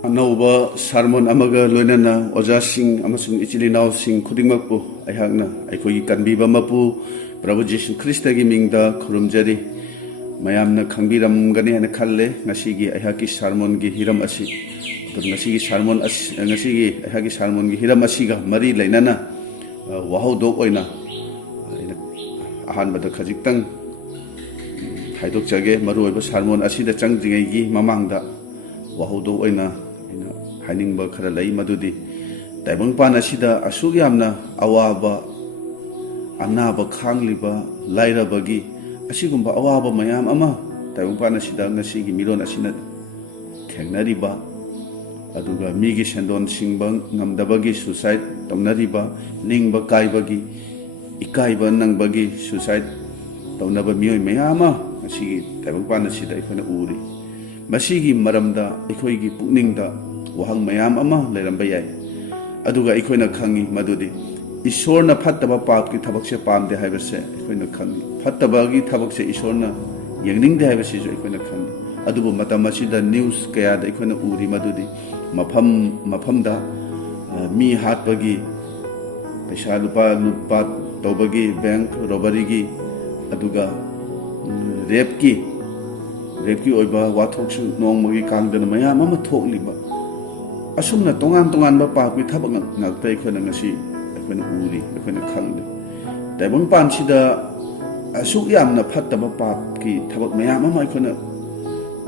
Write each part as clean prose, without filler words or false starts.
Anauba sermon amaga loinana ojasing amasung ichilinausing khudingmakpu aihakna aikhogi kanbiba mapu Prabhu Jesu Christagi mingda khurumjari mayamna khangbiramgani hana khalle ngasigi aihaki sermon gi hiram asi ngasigi sermon ngasigi aihaki sermon gi hiram asiga mari lainana wahodok oina ahanbada khajiktang thaidokjage maru oiba sermon asida changdringai mamangda wahodok oina hainingba khara lei madudi taibangpan asida asuk yamna awaba anaba khangliba lairabagi asigumba awaba mayam ama taibangpan asida ngasigi miron asina thengnariba aduga migi sendon singba ngamdabagi suicide tawnariba ningba kaibagi ikaiba nangbagi suicide tawnaba mioi mayama ngasigi taibangpan asida ikhona uri masigi maramda ikhoigi pukningda wahang mayam ama leiramba yai aduga ikhoina khangi madudi ishorna phattaba paap ki thabakse pamde haibase ikhoina khangi phattabagi thabakse ishorna yengningde haibase jo ikhoina khangi adubu matamachida news kaya da ikhoina uri madudi mafamda mi hatbagi paisa lupa tawbagi bank robbery gi aduga rape ki oiba wathoksu nongmagi kangdana mayam ama thokliba asumna tongan ba papi thabak ngakta ikhona ngasi ikhona uri ikhona khangde taibang pansida asuk yamna phattaba pap ki thabak mayam ama ikhona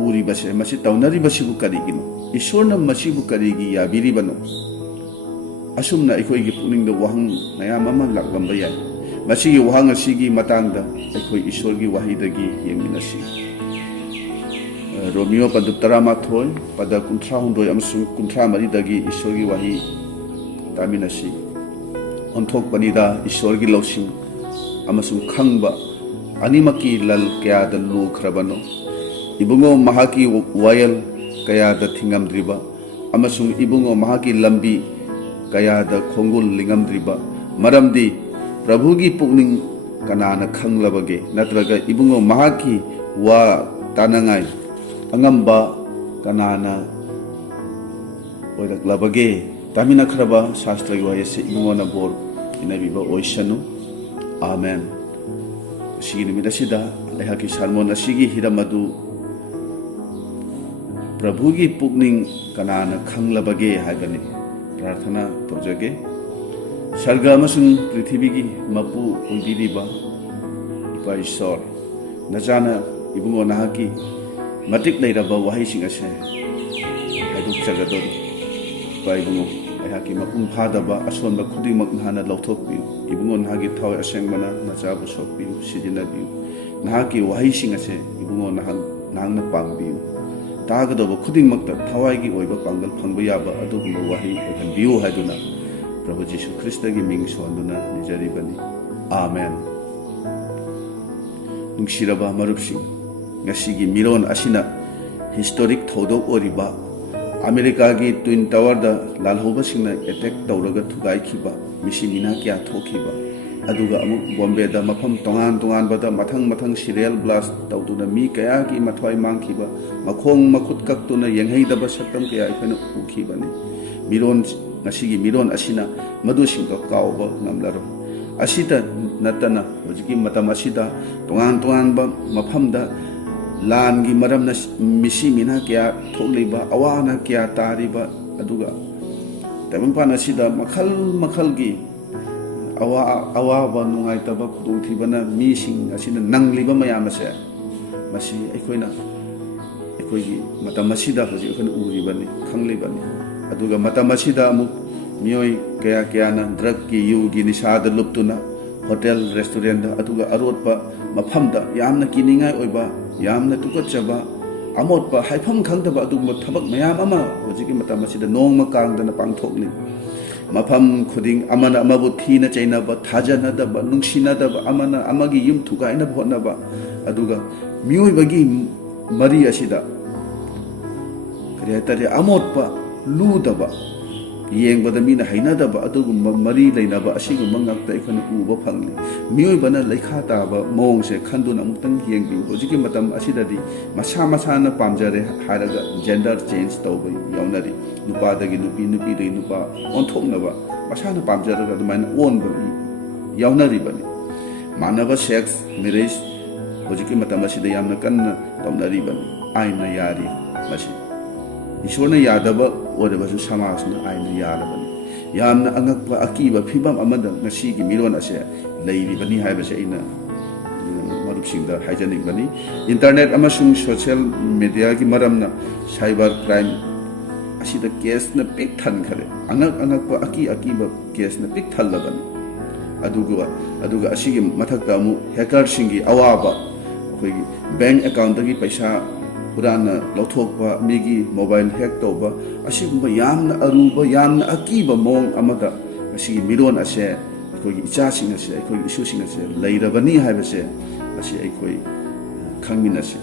uri base masi tawnari basibu karigino ishorna masibu karigi yabiri bano asumna ikhoigi pukningda wahang mayam ama laklamba yai masigi wahang asigi matangda ikhoi ishorgi wahidagi yeminasi Romeo pada teramatoi pada kuntra hundoi amasung kuntra mari dagi Ishorgi wahi taminasi onthok panida Ishorgi lausing amasung khangba animaki lal kaya da lu khrabano ibungo mahaki wayal kaya da thingamdriba amasung ibungo mahaki lambi kaya da khongul lingamdriba maramdi Prabhugi Pukning Kanana Khanglabage natraga ibungo mahaki wa tanangai angamba Kanana oirakpagi tamina khraba shastragi wayase imona bor inabiba oisanu amen sigi nimidasida aihaki sermon asigi hiramadu Prabhugi Pukning Kanana Khanglabage haibani prarthana tawjage sarga amasung prithibigi mapu oidiriba ipa Ishor najana ibungo nahaki matik lairaba wahai ase haiduk jagadon baibungo aihaki mapung phadaba asonba khudingmak nahana lauthokpiu ibungo nahagi thawi asengmana nachabu sokpiu sijinabiu nahaki wahai ase ibungo nahangna pangbiu tagadoba khudingmakta thawaigi oiba pangal phangba yaba adugumba wahai oihanbiu haiduna Prabhu Jesu Christagi ming sonduna nijaribani amen nungsiraba marupsing ngasigi miron asina historic thodok oriba America gi Twin Tower da lalhoba singna attack tawraga thugai khiba misinina kya thokhiba aduga amuk Bombay da mafam tongan bada mathang serial blast tawduna mi kaya gi mathwai mangkhiba makhong makhut kaktuna yenghei da basatam kaya ikana ukhibani miron ngasigi miron asina madu singka kawba ngamlaro asita natana hojiki matam asida tongan ba mafamda Lan gi maram na misi mina kya thokliba awana kya tariba aduga taibangpan asida makhal gi awa ba nungai taba khudung thibana mi sing asina nangliba mayam ase masi aikhoina gi matam asida hoji aikhoina uribani khanglibani aduga matam asida amuk mioi kya na drug ki yu gi nisada luptuna hotel restaurant aduga arotpa mafamda yamna kiningai oiba yamna tukachaba amotpa haifam khangdaba adugma thabak mayam ama hojiki matam asida nongma kangdana pangthokli mafam khuding amana amabu thina chainaba thajanadaba nungsinadaba amana amagi yum thugaina bhonaba aduga miyoibagi mari asida kare tare amotpa ludaba ꯌꯦꯡꯕꯗ ꯃꯤꯅ ꯍꯩꯅꯗꯕ ꯑꯗꯨꯒꯨꯝꯕ ꯃꯔꯤ ꯂꯩꯅꯕ ꯑꯁꯤꯒꯨꯝꯕ ꯉꯥꯛꯇ ꯑꯩꯈꯣꯏꯅ ꯎꯕ ꯐꯪꯂꯤ ꯃꯤꯑꯣꯏꯕꯅ ꯂꯩꯈꯥ ꯇꯥꯕ ꯃꯑꯣꯡꯁꯦ ꯈꯟꯗꯨꯅ ꯑꯃꯨꯛꯇꯪ ꯌꯦꯡꯕꯤꯌꯨ ꯍꯧꯖꯤꯛꯀꯤ ꯃꯇꯝ ꯑꯁꯤꯗꯗꯤ ꯃꯁꯥ ꯃꯁꯥꯅ ꯄꯥꯝꯖꯔꯦ ꯍꯥꯏꯔꯒ ꯖꯦꯟꯗꯔ ꯆꯦꯟꯖ ꯇꯧꯕ ꯌꯥꯎꯅꯔꯤ ꯅꯨꯄꯥꯗꯒꯤ ꯅꯨꯄꯤ ꯅꯨꯄꯤꯗꯒꯤ ꯅꯨꯄꯥ ꯑꯣꯟꯊꯣꯛꯅꯕ ꯃꯁꯥꯅ ꯄꯥꯝꯖꯔꯒ ꯑꯗꯨꯃꯥꯏꯅ ꯑꯣꯟꯕ ꯌꯥꯎꯅꯔꯤꯕꯅꯤ ꯃꯥꯟꯅꯕ ꯁꯦꯛꯁ ꯃꯦꯔꯦꯖ ꯍꯧꯖꯤꯛꯀꯤ ꯃꯇꯝ ꯑꯁꯤꯗ ꯌꯥꯝꯅ ꯀꯟꯅ ꯇꯧꯅꯔꯤꯕꯅꯤ ꯑꯥꯏꯟꯅ ꯌꯥꯔꯤ ꯃꯁꯤ ꯏꯁꯣꯔꯅ ꯌꯥꯗꯕ ꯑꯣꯏꯔꯕꯁꯨ ꯁꯃꯥꯖꯅ ꯑꯥꯏꯟꯅ ꯌꯥꯔꯕꯅꯤ ꯌꯥꯝꯅ ꯑꯉꯛꯄ ꯑꯀꯤꯕ ꯐꯤꯕꯝ ꯑꯃꯗ ꯉꯁꯤꯒꯤ ꯃꯤꯔꯣꯟ ꯑꯁꯦ ꯂꯩꯔꯤꯕꯅꯤ ꯍꯥꯏꯕꯁꯦ ꯑꯩꯅ ꯃꯔꯨꯞꯁꯤꯡꯗ ꯍꯥꯏꯖꯅꯤꯡꯕꯅꯤ ꯏꯟꯇꯔꯅꯦꯠ ꯑꯃꯁꯨꯡ ꯁꯣꯁꯤꯌꯦꯜ ꯃꯦꯗꯤꯌꯥꯒꯤ ꯃꯔꯝꯅ ꯁꯥꯏꯕꯔ ꯀ꯭ꯔꯥꯏꯝ ꯑꯁꯤꯗ ꯀꯦꯁꯅ ꯄꯤꯛ ꯊꯟꯈꯔꯦ ꯑꯉꯛꯄ ꯑꯀꯤꯕ ꯀꯦꯁꯅ ꯄꯤꯛ ꯊꯜꯂꯕꯅꯤ ꯑꯗꯨꯒ ꯑꯁꯤꯒꯤ ꯃꯊꯛꯇ ꯑꯃꯨꯛ ꯍꯦꯀꯔꯁꯤꯡꯒꯤ ꯑꯋꯥꯕ ꯑꯩꯈꯣꯏꯒꯤ ꯕꯦꯡ ꯑꯦꯀꯥꯎꯟꯇꯒꯤ ꯄꯩꯁꯥ ꯍꯨꯔꯥꯟꯅ ꯂꯧꯊꯣꯛꯄ ꯃꯤꯒꯤ ꯃꯣꯕꯥꯏꯜ ꯍꯦꯛ ꯇꯧꯕ ꯑꯁꯤꯒꯨꯝꯕ ꯌꯥꯝꯅ ꯑꯔꯨꯕ ꯌꯥꯝꯅ ꯑꯀꯤꯕ ꯃꯑꯣꯡ ꯑꯃꯗ ꯃꯁꯤꯒꯤ ꯃꯤꯔꯣꯟ ꯑꯁꯦ ꯑꯩꯈꯣꯏꯒꯤ ꯏꯆꯥꯁꯤꯡ ꯑꯁꯦ ꯑꯩꯈꯣꯏꯒꯤ ꯏꯁꯨꯁꯤꯡ ꯑꯁꯦ ꯂꯩꯔꯕꯅꯤ ꯍꯥꯏꯕꯁꯦ ꯑꯁꯤ ꯑꯩꯈꯣꯏ ꯈꯪꯃꯤꯟꯅꯁꯤ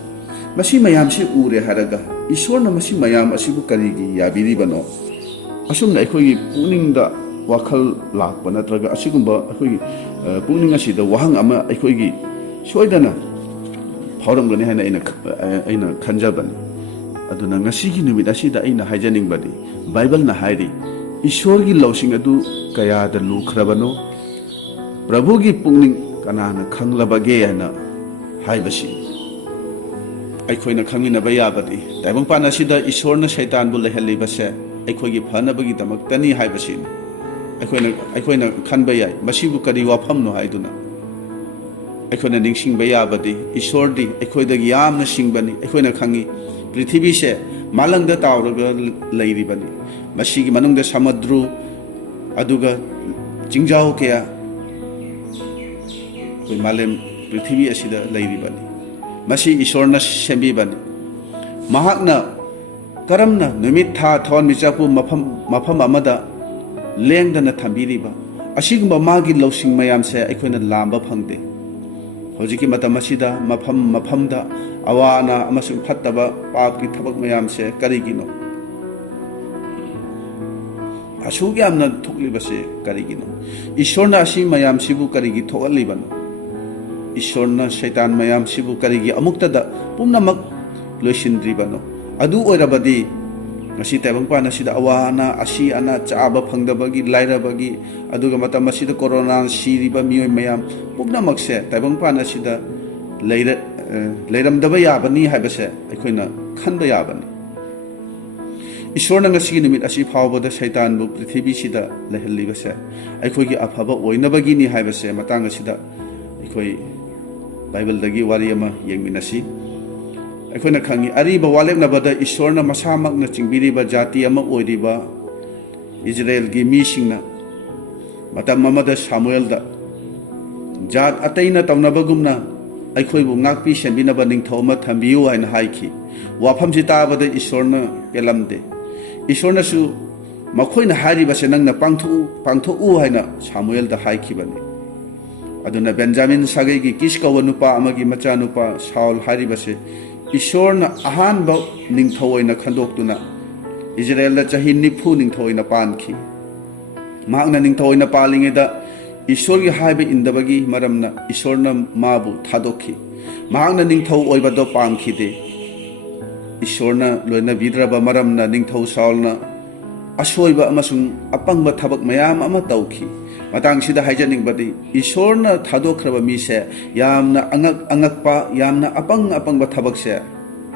ꯃꯁꯤ ꯃꯌꯥꯝꯁꯤ ꯎꯔꯦ ꯍꯥꯏꯔꯒ ꯏꯁꯣꯔꯅ ꯃꯁꯤ ꯃꯌꯥꯝ ꯑꯁꯤꯕꯨ ꯀꯔꯤꯒꯤ ꯌꯥꯕꯤꯔꯤꯕꯅꯣ ꯑꯁꯨꯝꯅ ꯑꯩꯈꯣꯏꯒꯤ ꯄꯨꯛꯅꯤꯡꯗ ꯋꯥꯈꯜ ꯂꯥꯛꯄ ꯅꯠꯇ꯭ꯔꯒ ꯑꯁꯤꯒꯨꯝꯕ ꯑꯩꯈꯣꯏꯒꯤ ꯄꯨꯛꯅꯤꯡ ꯑꯁꯤꯗ ꯋꯥꯍꯪ ꯑꯃ ꯑꯩꯈꯣꯏꯒꯤ ꯁꯣꯏꯗꯅ ꯐꯥꯎꯔꯝꯒꯅꯤ ꯍꯥꯏꯅ ꯑꯩꯅ ꯈꯟꯖꯕꯅꯤ ꯑꯗꯨꯅ ꯉꯁꯤꯒꯤ ꯅꯨꯃꯤꯠ ꯑꯁꯤꯗ ꯑꯩꯅ ꯍꯥꯏꯖꯅꯤꯡꯕꯗꯤ ꯕꯥꯏꯕꯜꯅ ꯍꯥꯏꯔꯤ ꯏꯁꯣꯔꯒꯤ ꯂꯧꯁꯤꯡ ꯑꯗꯨ ꯀꯌꯥꯗ ꯂꯨꯈ꯭ꯔꯕꯅꯣ ꯄ꯭ꯔꯚꯨꯒꯤ ꯄꯨꯛꯅꯤꯡ ꯀꯅꯥꯅ ꯈꯪꯂꯕꯒꯦ ꯍꯥꯏꯅ ꯍꯥꯏꯕꯁꯤ ꯑꯩꯈꯣꯏꯅ ꯈꯪꯃꯤꯟꯅꯕ ꯌꯥꯕꯗꯤ ꯇꯥꯏꯕꯪꯄꯥꯟ ꯑꯁꯤꯗ ꯏꯁꯣꯔꯅ ꯁꯩꯇꯥꯟꯕꯨ ꯂꯩꯍꯜꯂꯤꯕꯁꯦ ꯑꯩꯈꯣꯏꯒꯤ ꯐꯅꯕꯒꯤꯗꯃꯛꯇꯅꯤ ꯍꯥꯏꯕꯁꯤꯅꯤ ꯑꯩꯈꯣꯏꯅ ꯈꯟꯕ ꯌꯥꯏ ꯃꯁꯤꯕꯨ ꯀꯔꯤ ꯋꯥꯐꯝꯅꯣ ꯍꯥꯏꯗꯨꯅ ꯑꯩꯈꯣꯏꯅ ꯅꯤꯡꯁꯤꯡꯕ ꯌꯥꯕꯗꯤ ꯏꯁꯣꯔꯗꯤ ꯑꯩꯈꯣꯏꯗꯒꯤ ꯌꯥꯝꯅ ꯁꯤꯡꯕꯅꯤ ꯑꯩꯈꯣꯏꯅ ꯈꯪꯉꯤ ꯄ꯭ꯔꯤꯊꯤꯕꯤꯁꯦ ꯃꯥꯂꯪꯗ ꯇꯥꯎꯔꯒ ꯂꯩꯔꯤꯕꯅꯤ ꯃꯁꯤꯒꯤ ꯃꯅꯨꯡꯗ ꯁꯃꯨꯗ꯭ꯔ ꯑꯗꯨꯒ ꯆꯤꯡꯖꯥꯎ ꯀꯌꯥ ꯑꯩꯈꯣꯏ ꯃꯥꯂꯦꯝ ꯄ꯭ꯔꯤꯊꯤꯕꯤ ꯑꯁꯤꯗ ꯂꯩꯔꯤꯕꯅꯤ ꯃꯁꯤ ꯏꯁꯣꯔꯅ ꯁꯦꯝꯕꯤꯕꯅꯤ ꯃꯍꯥꯛꯅ ꯀꯔꯝꯅ ꯅꯨꯃꯤꯠ ꯊꯥ ꯊꯋꯥꯟꯃꯤꯆꯥꯛꯄꯨ ꯃꯐꯝ ꯑꯃꯗ ꯂꯦꯡꯗꯅ ꯊꯝꯕꯤꯔꯤꯕ ꯑꯁꯤꯒꯨꯝꯕ ꯃꯥꯒꯤ ꯂꯧꯁꯤꯡ ꯃꯌꯥꯝꯁꯦ ꯑꯩꯈꯣꯏꯅ ꯂꯥꯝꯕ ꯐꯪꯗꯦ ꯍꯧꯖꯤꯛꯀꯤ ꯃꯇꯝ ꯑꯁꯤꯗ ꯃꯐꯝꯗ ꯑꯋꯥ ꯑꯅꯥ ꯑꯃꯁꯨꯡ ꯐꯠꯇꯕ ꯄꯥꯞꯀꯤ ꯊꯕꯛ ꯃꯌꯥꯝꯁꯦ ꯀꯔꯤꯒꯤꯅꯣ ꯑꯁꯨꯛ ꯌꯥꯝꯅ ꯊꯣꯛꯂꯤꯕꯁꯦ ꯀꯔꯤꯒꯤꯅꯣ ꯏꯁꯣꯔꯅ ꯑꯁꯤ ꯃꯌꯥꯝꯁꯤꯕꯨ ꯀꯔꯤꯒꯤ ꯊꯣꯛꯍꯜꯂꯤꯕꯅꯣ ꯏꯁꯣꯔꯅ ꯁꯩꯇꯥꯟ ꯃꯌꯥꯝꯁꯤꯕꯨ ꯀꯔꯤꯒꯤ ꯑꯃꯨꯛꯇꯗ ꯄꯨꯝꯅꯃꯛ ꯂꯣꯏꯁꯤꯟꯗ꯭ꯔꯤꯕꯅꯣ ꯑꯗꯨ ꯑꯣꯏꯔꯕꯗꯤ ꯉꯁꯤ ꯇꯥꯏꯕꯪꯄꯥꯟ ꯑꯁꯤꯗ ꯑꯋꯥ ꯑꯅꯥ ꯑꯁꯤ ꯑꯅꯥ ꯆꯥꯕ ꯐꯪꯗꯕꯒꯤ ꯂꯥꯏꯔꯕꯒꯤ ꯑꯗꯨꯒ ꯃꯇꯝ ꯑꯁꯤꯗ ꯀꯣꯔꯣꯅꯥ ꯁꯤꯔꯤꯕ ꯃꯤꯑꯣꯏ ꯃꯌꯥꯝ ꯄꯨꯝꯅꯃꯛꯁꯦ ꯇꯥꯏꯕꯪꯄꯥꯟ ꯑꯁꯤꯗ ꯂꯩꯔꯝꯗꯕ ꯌꯥꯕꯅꯤ ꯍꯥꯏꯕꯁꯦ ꯑꯩꯈꯣꯏꯅ ꯈꯟꯕ ꯌꯥꯕꯅꯤ ꯏꯁꯣꯔꯅ ꯉꯁꯤꯒꯤ ꯅꯨꯃꯤꯠ ꯑꯁꯤ ꯐꯥꯎꯕꯗ ꯁꯩꯇꯥꯟꯕꯨ ꯄ꯭ꯔꯤꯊꯤꯕꯤꯁꯤꯗ ꯂꯩꯍꯜꯂꯤꯕꯁꯦ ꯑꯩꯈꯣꯏꯒꯤ ꯑꯐꯕ ꯑꯣꯏꯅꯕꯒꯤꯅꯤ ꯍꯥꯏꯕꯁꯦ ꯃꯇꯥꯡ ꯑꯁꯤꯗ ꯑꯩꯈꯣꯏ ꯕꯥꯏꯕꯜꯗꯒꯤ ꯋꯥꯔꯤ ꯑꯃ ꯌꯦꯡꯃꯤꯟꯅꯁꯤ ꯑꯩꯈꯣꯏꯅ ꯈꯪꯉꯤ ꯑꯔꯤꯕ ꯋꯥꯂꯦꯞꯅꯕꯗ ꯏꯁꯣꯔꯅ ꯃꯁꯥꯃꯛꯅ ꯆꯤꯡꯕꯤꯔꯤꯕ ꯖꯥꯇꯤ ꯑꯃ ꯑꯣꯏꯔꯤꯕ ꯏꯖꯔꯦꯜꯒꯤ ꯃꯤꯁꯤꯡꯅ ꯃꯇꯝ ꯑꯃꯗ ꯁꯥꯃꯨꯑꯦꯜꯗ ꯖꯥꯠ ꯑꯇꯩꯅ ꯇꯧꯅꯕꯒꯨꯝꯅ ꯑꯩꯈꯣꯏꯕꯨ ꯉꯥꯛꯄꯤ ꯁꯦꯟꯕꯤꯅꯕ ꯅꯤꯡꯊꯧ ꯑꯃ ꯊꯝꯕꯤꯌꯨ ꯍꯥꯏꯅ ꯍꯥꯏꯈꯤ ꯋꯥꯐꯝꯁꯤ ꯇꯥꯕꯗ ꯏꯁꯣꯔꯅ ꯄꯦꯜꯂꯝꯗꯦ ꯏꯁꯣꯔꯅꯁꯨ ꯃꯈꯣꯏꯅ ꯍꯥꯏꯔꯤꯕꯁꯦ ꯅꯪꯅ ꯄꯥꯡꯊꯣꯛꯎ ꯍꯥꯏꯅ ꯁꯥꯃꯨꯑꯦꯜꯗ ꯍꯥꯏꯈꯤꯕꯅꯤ ꯑꯗꯨꯅ ꯕꯦꯟꯖꯥꯃꯤꯟ ꯁꯥꯒꯩꯒꯤ ꯀꯤꯁ ꯀꯧꯕ ꯅꯨꯄꯥ ꯑꯃꯒꯤ ꯃꯆꯥꯅꯨꯄꯥ ꯁꯥꯎꯜ ꯍꯥꯏꯔꯤꯕꯁꯦ ꯏꯁꯣꯔꯅ ꯑꯍꯥꯟꯕ ꯅꯤꯡꯊꯧ ꯑꯣꯏꯅ ꯈꯟꯗꯣꯛꯇꯨꯅ ꯏꯖꯔꯦꯜꯗ ꯆꯍꯤ 90 ꯅꯤꯡꯊꯧ ꯑꯣꯏꯅ ꯄꯥꯟꯈꯤ ꯃꯍꯥꯛꯅ ꯅꯤꯡꯊꯧ ꯑꯣꯏꯅ ꯄꯥꯜꯂꯤꯉꯩꯗ ꯏꯁꯣꯔꯒꯤ ꯍꯥꯏꯕ ꯏꯟꯗꯕꯒꯤ ꯃꯔꯝꯅ ꯏꯁꯣꯔꯅ ꯃꯥꯕꯨ ꯊꯥꯗꯣꯛꯈꯤ ꯃꯍꯥꯛꯅ ꯅꯤꯡꯊꯧ ꯑꯣꯏꯕꯗꯣ ꯄꯥꯝꯈꯤꯗꯦ ꯏꯁꯣꯔꯅ ꯂꯣꯏꯅꯕꯤꯗ꯭ꯔꯕ ꯃꯔꯝꯅ ꯅꯤꯡꯊꯧ ꯁꯥꯎꯜꯅ ꯑꯁꯣꯏꯕ ꯑꯃꯁꯨꯡ ꯑꯄꯪꯕ ꯊꯕꯛ ꯃꯌꯥꯝ ꯑꯃ ꯇꯧꯈꯤ ꯃꯇꯥꯡꯁꯤꯗ ꯍꯥꯏꯖꯅꯤꯡꯕꯗꯤ ꯏꯁꯣꯔꯅ ꯊꯥꯗꯣꯛꯈ꯭ꯔꯕ ꯃꯤꯁꯦ ꯌꯥꯝꯅ ꯑꯉꯛꯄ ꯌꯥꯝꯅ ꯑꯄꯪꯕ ꯊꯕꯛꯁꯦ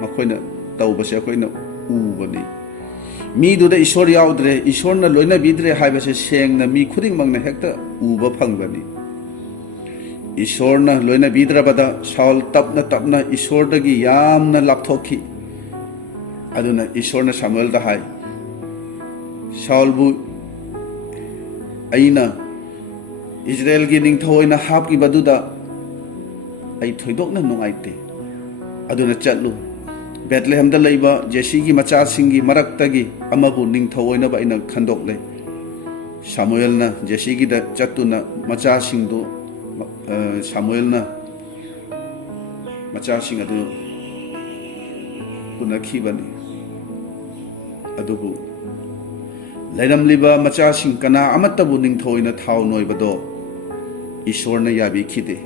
ꯃꯈꯣꯏꯅ ꯇꯧꯕꯁꯦ ꯑꯩꯈꯣꯏꯅ ꯎꯕꯅꯤ ꯃꯤꯗꯨꯗ ꯏꯁꯣꯔ ꯌꯥꯎꯗ꯭ꯔꯦ ꯏꯁꯣꯔꯅ ꯂꯣꯏꯅꯕꯤꯗ꯭ꯔꯦ ꯍꯥꯏꯕꯁꯦ ꯁꯦꯡꯅ ꯃꯤ ꯈꯨꯗꯤꯡꯃꯛꯅ ꯍꯦꯛꯇ ꯎꯕ ꯐꯪꯕꯅꯤ ꯏꯁꯣꯔꯅ ꯂꯣꯏꯅꯕꯤꯗ꯭ꯔꯕꯗ ꯁꯥꯎꯜ ꯇꯞꯅ ꯏꯁꯣꯔꯗꯒꯤ ꯌꯥꯝꯅ ꯂꯥꯞꯊꯣꯛꯈꯤ ꯑꯗꯨꯅ ꯏꯁꯣꯔꯅ ꯁꯥꯃꯨꯑꯦꯜꯗ ꯍꯥꯏ ꯁꯥꯎꯜꯕꯨ ꯑꯩꯅ ꯏꯖꯔꯦꯜꯒꯤ ꯅꯤꯡꯊꯧ ꯑꯣꯏꯅ ꯍꯥꯞꯈꯤꯕꯗꯨꯗ ꯑꯩ ꯊꯣꯏꯗꯣꯛꯅ ꯅꯨꯡꯉꯥꯏꯇꯦ ꯑꯗꯨꯅ ꯆꯠꯂꯨ ꯕꯦꯠꯂꯦꯍꯦꯝꯗ ꯂꯩꯕ ꯖꯦꯁꯤꯒꯤ ꯃꯆꯥꯁꯤꯡꯒꯤ ꯃꯔꯛꯇꯒꯤ ꯑꯃꯕꯨ ꯅꯤꯡꯊꯧ ꯑꯣꯏꯅꯕ ꯑꯩꯅ ꯈꯟꯗꯣꯛꯂꯦ ꯁꯥꯃꯨꯑꯦꯜꯅ ꯖꯦꯁꯤꯒꯤꯗ ꯆꯠꯇꯨꯅ ꯁꯥꯃꯨꯑꯦꯜꯅ ꯃꯆꯥꯁꯤꯡ ꯑꯗꯨ ꯎꯅꯈꯤꯕꯅꯤ ꯑꯗꯨꯕꯨ ꯂꯩꯔꯝꯂꯤꯕ ꯃꯆꯥꯁꯤꯡ ꯀꯅꯥ ꯑꯃꯠꯇꯕꯨ ꯅꯤꯡꯊꯧꯅ ꯊꯥꯎ ꯅꯣꯏꯕꯗꯣ ꯏꯁꯣꯔꯅ ꯌꯥꯕꯤꯈꯤꯗꯦ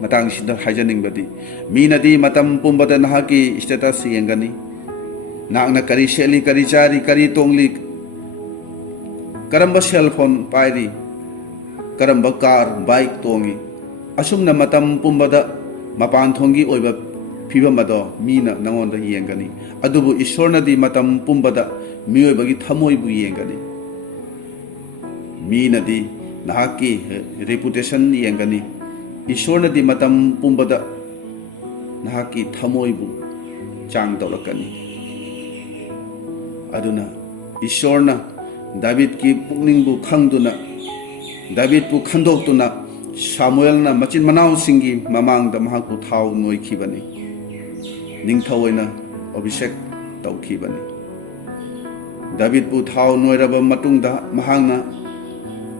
ꯃꯇꯥꯡꯁꯤꯗ ꯍꯥꯏꯖꯅꯤꯡꯕꯗꯤ ꯃꯤꯅꯗꯤ ꯃꯇꯝ ꯄꯨꯝꯕꯗ ꯅꯍꯥꯛꯀꯤ ꯁ꯭ꯇꯦꯇꯁ ꯌꯦꯡꯒꯅꯤ ꯅꯍꯥꯛꯅ ꯀꯔꯤ ꯁꯦꯠꯂꯤ ꯀꯔꯤ ꯆꯥꯔꯤ ꯀꯔꯤ ꯇꯣꯡꯂꯤ ꯀꯔꯝꯕ ꯁꯦꯜ ꯐꯣꯟ ꯄꯥꯏꯔꯤ ꯀꯔꯝꯕ ꯀꯥꯔ ꯕꯥꯏꯛ ꯇꯣꯡꯉꯤ ꯑꯁꯨꯝꯅ ꯃꯇꯝ ꯄꯨꯝꯕꯗ ꯃꯄꯥꯟꯊꯣꯡꯒꯤ ꯑꯣꯏꯕ ꯐꯤꯕꯝ ꯑꯗꯣ ꯃꯤꯅ ꯅꯉꯣꯟꯗ ꯌꯦꯡꯒꯅꯤ ꯑꯗꯨꯕꯨ ꯏꯁꯣꯔꯅꯗꯤ ꯃꯇꯝ ꯄꯨꯝꯕꯗ ꯃꯤꯑꯣꯏꯕꯒꯤ ꯊꯃꯣꯏꯕꯨ ꯌꯦꯡꯒꯅꯤ ꯃꯤꯅꯗꯤ ꯅꯍꯥꯛꯀꯤ ꯔꯦꯄꯨꯇꯦꯁꯟ ꯌꯦꯡꯒꯅꯤ ꯏꯁꯣꯔꯅꯗꯤ ꯃꯇꯝ ꯄꯨꯝꯕꯗ ꯅꯍꯥꯛꯀꯤ ꯊꯃꯣꯏꯕꯨ ꯆꯥꯡ ꯇꯧꯔꯛꯀꯅꯤ ꯑꯗꯨꯅ ꯏꯁꯣꯔꯅ ꯗꯥꯕꯤꯗꯀꯤ ꯄꯨꯛꯅꯤꯡꯕꯨ ꯈꯪꯗꯨꯅ ꯗꯥꯕꯤꯗꯄꯨ ꯈꯟꯗꯣꯛꯇꯨꯅ ꯁꯥꯃꯨꯑꯦꯜꯅ ꯃꯆꯤꯟ ꯃꯅꯥꯎꯁꯤꯡꯒꯤ ꯃꯃꯥꯡꯗ ꯃꯍꯥꯛꯄꯨ ꯊꯥꯎ ꯅꯣꯏꯈꯤꯕꯅꯤ ꯅꯤꯡꯊꯧ ꯑꯣꯏꯅ ꯑꯚꯤꯁꯦꯛ ꯇꯧꯈꯤꯕꯅꯤ ꯗꯥꯕꯤꯗꯄꯨ ꯊꯥꯎ ꯅꯣꯏꯔꯕ ꯃꯇꯨꯡꯗ ꯃꯍꯥꯛꯅ